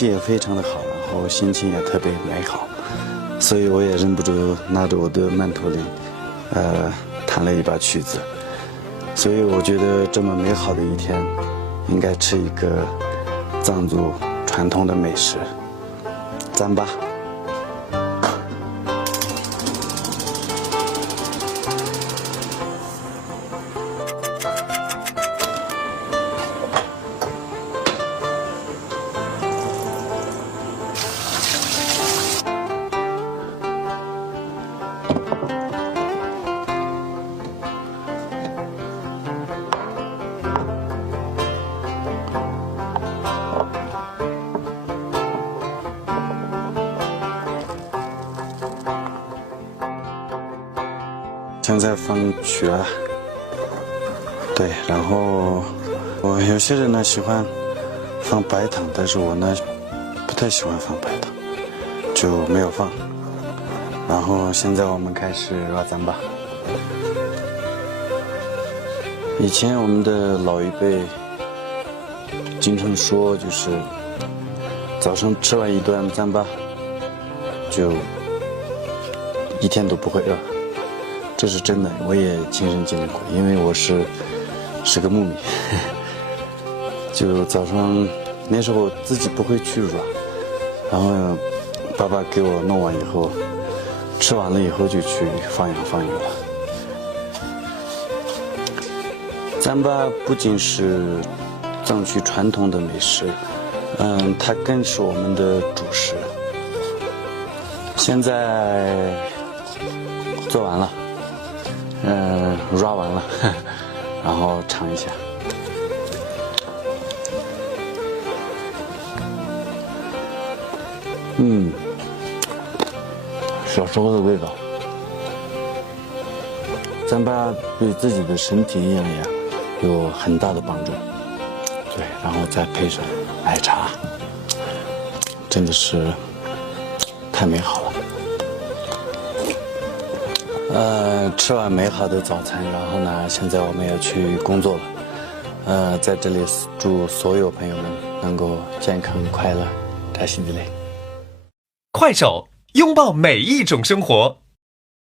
气也非常的好，然后心情也特别美好，所以我也忍不住拿着我的曼陀林，弹了一把曲子。所以我觉得这么美好的一天，应该吃一个藏族传统的美食——糌粑。现在放曲啊，对，然后有些人呢喜欢放白糖，但是我呢不太喜欢放白糖，就没有放。然后现在我们开始挖糌粑。以前我们的老一辈经常说，就是早上吃完一顿糌粑，就一天都不会饿。这是真的，我也亲身经历过，因为我是个牧民，就早上那时候自己不会去抓，然后爸爸给我弄完以后，吃完了以后就去放羊放牛了。糌粑不仅是藏区传统的美食，它更是我们的主食。现在做完了。抓完了，然后尝一下。小时候的味道。糌粑对自己的身体营养呀有很大的帮助。对，然后再配上奶茶，真的是太美好了。吃完美好的早餐，然后呢，现在我们要去工作了。在这里祝所有朋友们能够健康快乐，扎西地雷。快手，拥抱每一种生活。